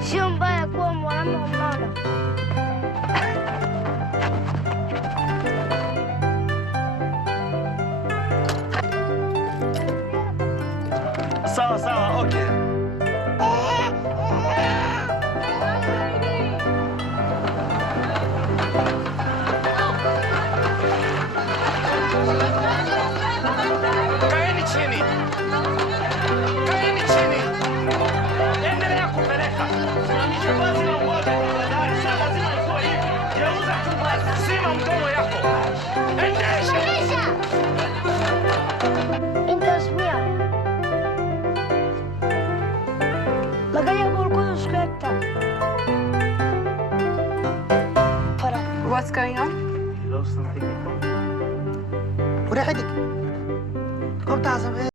Sio mbaya kuwa mwanamume mama. Sawa sawa, okay. Kaeni chini. Kaeni chini. Endelea kupeleka. Simamisha basi na uote tafadhali. Sio lazima ikuwe hivi. Geuza tu basi. Sima mdomo yako. Endesha. Intasmia. Magaya gorko skrekta. What's going on? You lost something. ورا حدك قمت عصب